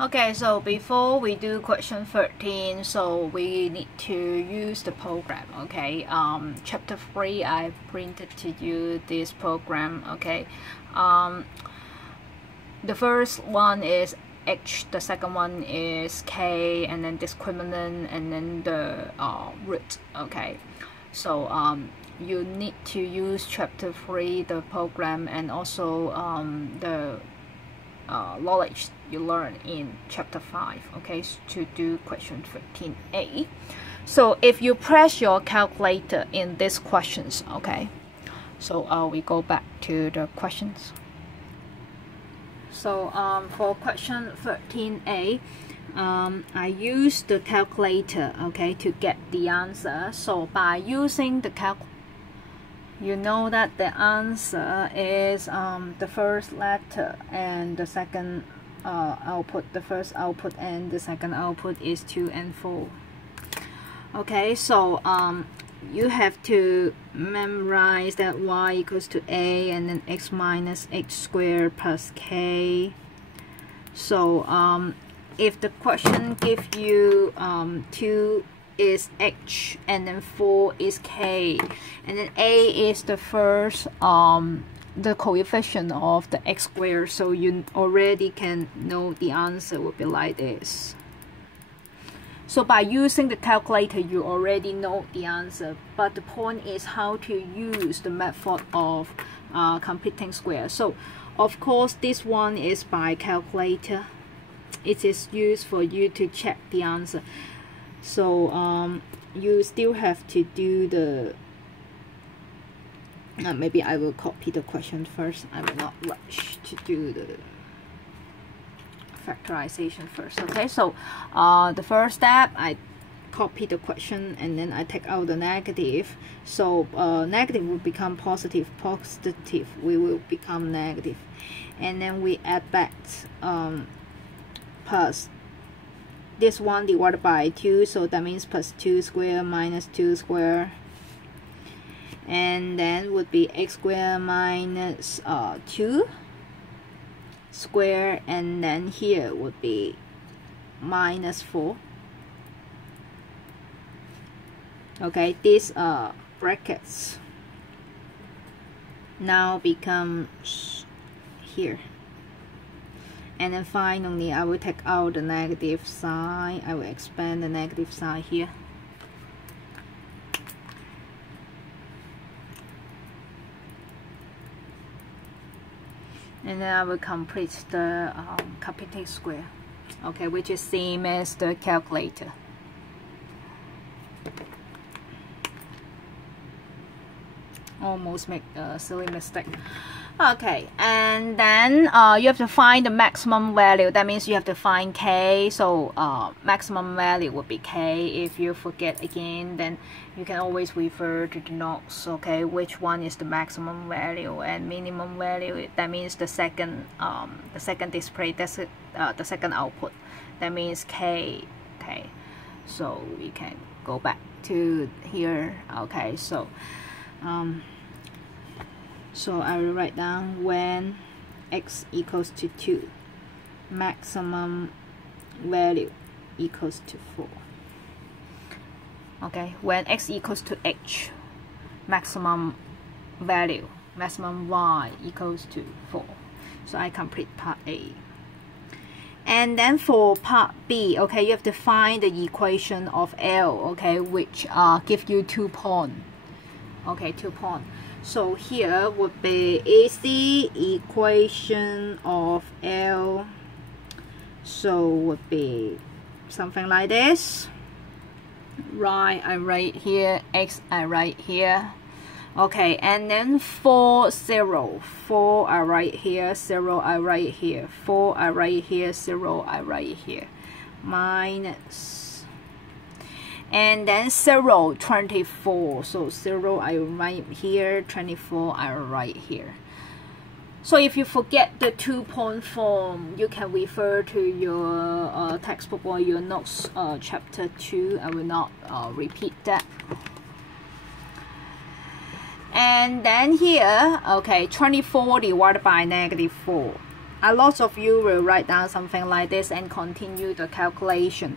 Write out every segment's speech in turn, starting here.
Okay, so before we do question 13, so we need to use the program. Okay, chapter 3, I printed to you this program. Okay, the first one is H, the second one is K, and then discriminant, and then the root. Okay, so you need to use chapter 3, the program, and also the knowledge you learn in chapter 5, okay, to do question 13a. So if you press your calculator in these questions, okay, so we go back to the questions. So for question 13a, I use the calculator, okay, to get the answer. So by using the calculator, you know that the answer is the first letter and the second output. The first output and the second output is 2 and 4. Okay, so you have to memorize that y equals to a and then x minus h squared plus k. So if the question gives you 2 is h and then 4 is k, and then a is the first the coefficient of the x squared, so you already can know the answer would be like this. So by using the calculator you already know the answer, but the point is how to use the method of completing square. So of course this one is by calculator. It is used for you to check the answer. So you still have to do the maybe I will copy the question first. I will not rush to do the factorization first. Okay, so the first step, I copy the question and then I take out the negative. So negative will become positive, positive will become negative, and then we add back plus this one divided by 2, so that means plus 2 squared minus 2 squared, and then would be x squared minus 2 squared, and then here would be minus 4. Okay, these brackets now becomes here. And then finally, I will take out the negative sign. I will expand the negative sign here. And then I will complete the completed square. Okay, which is same as the calculator. Almost make a silly mistake. Okay, and then you have to find the maximum value. That means you have to find k. So maximum value would be k. If you forget again, then you can always refer to the notes. Okay, which one is the maximum value and minimum value? That means the second display. That's it, the second output. That means k. Okay, so we can go back to here. Okay, so so I will write down when x equals to 2, maximum value equals to 4. Okay, when x equals to h, maximum value, maximum y equals to 4. So I complete part A. And then for part B, okay, you have to find the equation of L, okay, which give you 2 points. Okay, 2 points. So here would be AC equation of L. So would be something like this. Right, I write here, X I write here. Okay, and then 4, 0. 4 I write here, 0 I write here. 4 I write here, 0 I write here. Minus. And then 0, 24. So 0 I write here, 24 I write here. So if you forget the 2-point form, you can refer to your textbook or your notes, chapter 2. I will not repeat that. And then here, okay, 24 divided by negative 4. a lot of you will write down something like this and continue the calculation,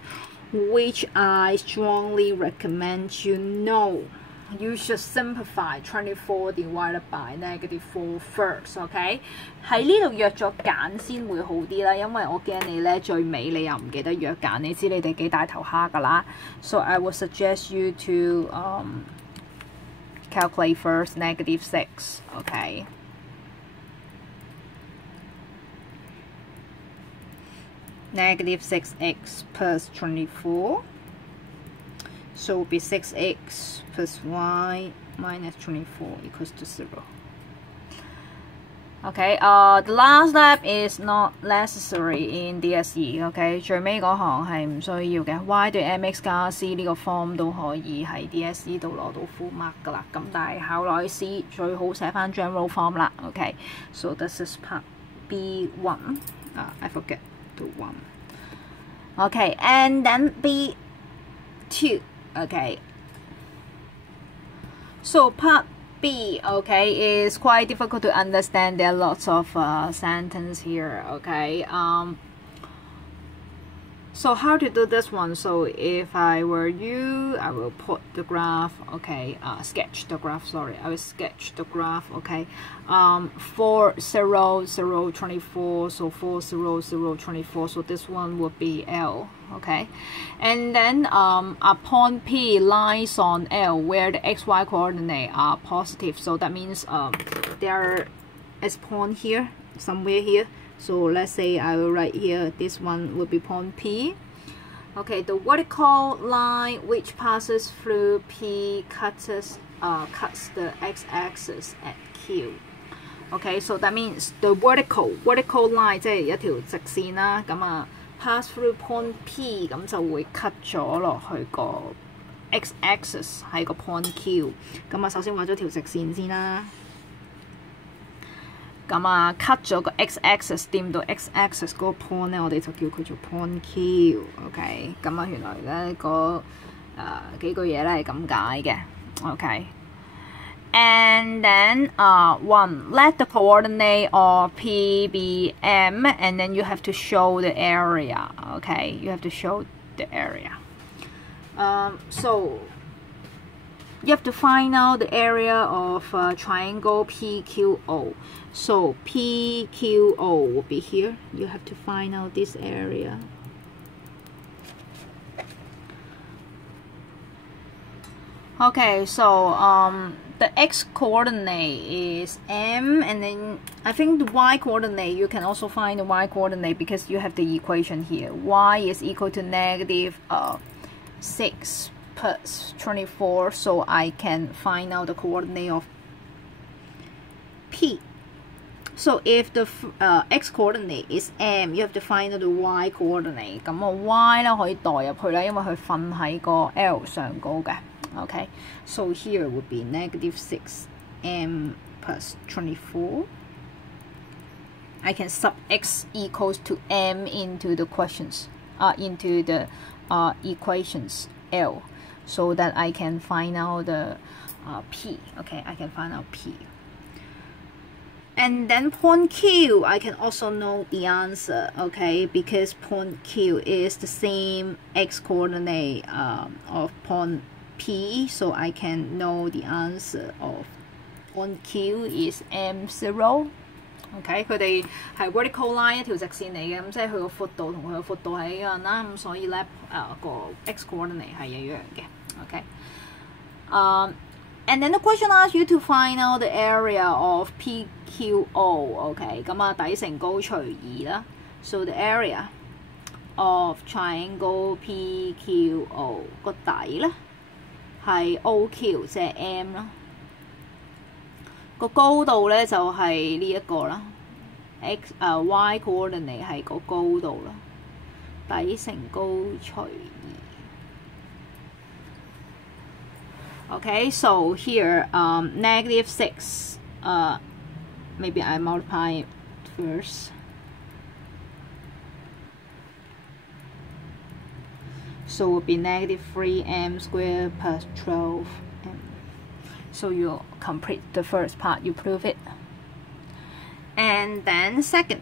which I strongly recommend you know. You should simplify 24 divided by -4 first, OK？ 喺呢度約咗揀先會好啲啦，因為我驚你咧最尾你又唔記得約揀，你知你哋幾大頭蝦㗎啦。So I would suggest you to calculate first -6, OK？ -6x plus 24. So it will be 6x plus y minus 24 equals to 0. Okay, the last step is not necessary in DSE. Okay, 最尾嗰行係唔需要嘅。y 對 mx 加 c 呢個 form 都可以喺 DSE 度攞到 full mark 㗎啦。咁但係考內 C 最好寫翻 general form 啦。Okay, so this is part B1. I forget the 1. Okay, and then B2. Okay, so part B, okay, is quite difficult to understand. There are lots of sentences here. Okay, so how to do this one? So if I were you, I will put the graph. Okay, sketch the graph. Sorry, I will sketch the graph. Okay, 4 0 0 24. So 4 0 0 24. So this one would be L. Okay, and then a point P lies on L where the xy coordinate are positive. So that means there is point here, somewhere here. So let's say I will write here, this one will be point P. Okay, the vertical line which passes through P cuts the x-axis at Q. Okay, so that means the vertical line 即係一條直線啦，咁啊 pass through point P 咁就會 cut 咗落去個 x-axis 喺個 point Q。咁啊，首先畫咗條直線先啦。咁啊 cut 咗個 x-axis 掂到 x-axis 嗰個 point 咧，我哋就叫佢做 point Q。OK， 咁啊原來咧幾句嘢咧係咁解嘅。OK。And then 1, let the coordinate of P be M, and then you have to show the area. Okay, you have to show the area. So you have to find out the area of triangle PQO. So PQO will be here. You have to find out this area. Okay, so the x coordinate is M, and then I think the y coordinate, you can also find the y coordinate because you have the equation here. Y is equal to -6 plus 24, so I can find out the coordinate of P. So if the x coordinate is M, you have to find out the y coordinate. 咁我 y 咧可以代入去啦，因為佢瞓喺個 L 上高嘅。Okay, so here would be -6m plus 24. I can sub x equals to m into the into the equations L, so that I can find out the P. Okay, I can find out P. And then point Q, I can also know the answer, okay, because point Q is the same x coordinate of point P, so I can know the answer of point Q is M0. OK， 佢哋係 vertical line 一條直線嚟嘅，咁即係佢個闊度同佢個闊度係一樣啦，咁所以咧個 x coordinate 係一樣嘅。OK， and then the question asks you to find out the area of PQO。OK， 咁啊底乘高除2啦 ，so the area of triangle PQO 個底咧。係 OQ 即係 M 啦，個高度咧就係呢一個啦 ，y coordinate 係個高度啦，底乘高除2。Okay, so here -6. Maybe I multiply it first. So it will be -3m squared plus 12m. So you complete the first part, you prove it. And then second,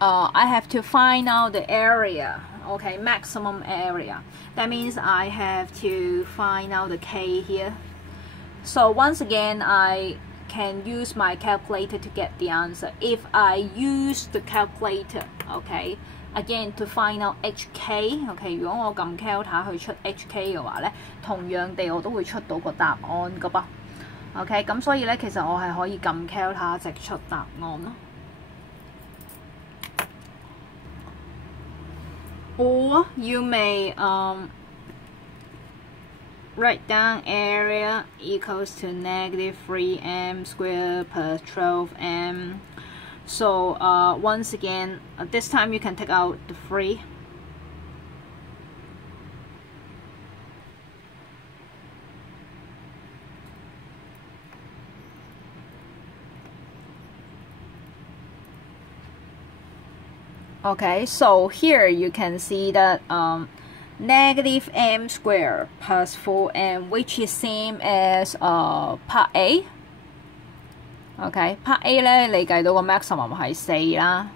I have to find out the area, okay, maximum area. That means I have to find out the K here. So once again, I can use my calculator to get the answer. If I use the calculator, okay, again to find out HK, okay， 如果我撳 calculator 去出 HK 嘅話咧，同樣地我都會出到個答案噶噃。OK， 咁所以咧，其實我係可以撳 calculator 直出答案咯。Or you may write down area equals to negative 3m squared plus 12m. So once again, this time you can take out the 3. Okay, so here you can see that negative m squared plus 4m, which is same as part A. OK, part A 咧，你計到個 maximum 係4啦。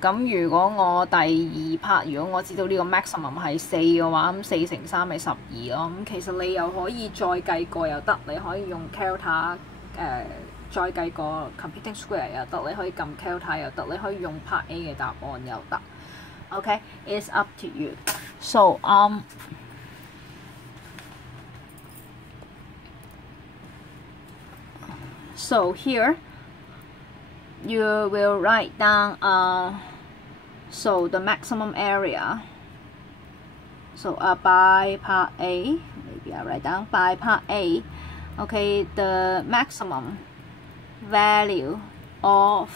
咁如果我第2 part 如果我知道呢個 maximum 係4嘅話，咁4乘3咪12咯。咁其實你又可以再計過又得，你可以用 calculator 再計個 computing square 又得，你可以撳 calculator 又得，你可以用 part A 嘅答案又得。OK, it's up to you. So so here you will write down so the maximum area. So by part A, maybe I write down by part A. Okay, the maximum value of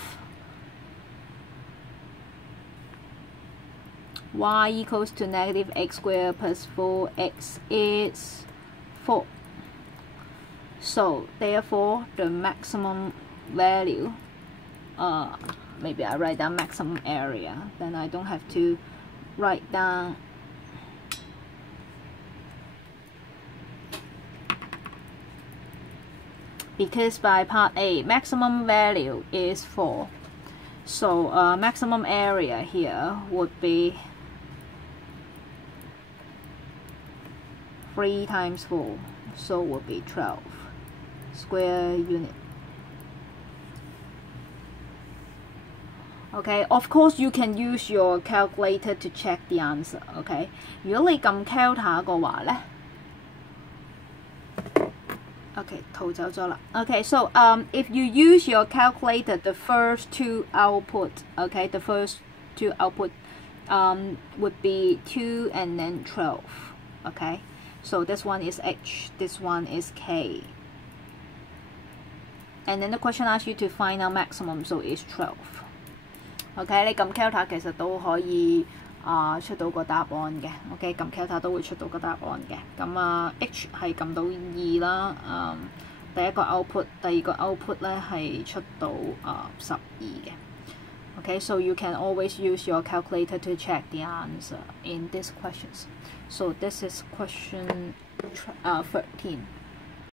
y equals to negative x squared plus 4x is 4. So therefore the maximum value, maybe I write down maximum area, then I don't have to write down because by part A maximum value is 4. So maximum area here would be 3 times 4, so would be 12 square unit. Okay, of course you can use your calculator to check the answer. Okay, 如果你撳 calculator 嘅話咧 ，OK 逃走咗啦。Okay, so if you use your calculator, the first two output, okay, the first two output would be 2 and then 12. Okay, so this one is H, this one is K. And then the question asks you to find out maximum, so it's 12. OK， 你撳 calculator 其實都可以出到個答案嘅。OK， 撳 calculator 都會出到個答案嘅。咁H 係撳到2啦。第一個 output， 第二個 output 咧係出到12嘅。OK， so you can always use your calculator to check the answer in these questions. So this is question 13.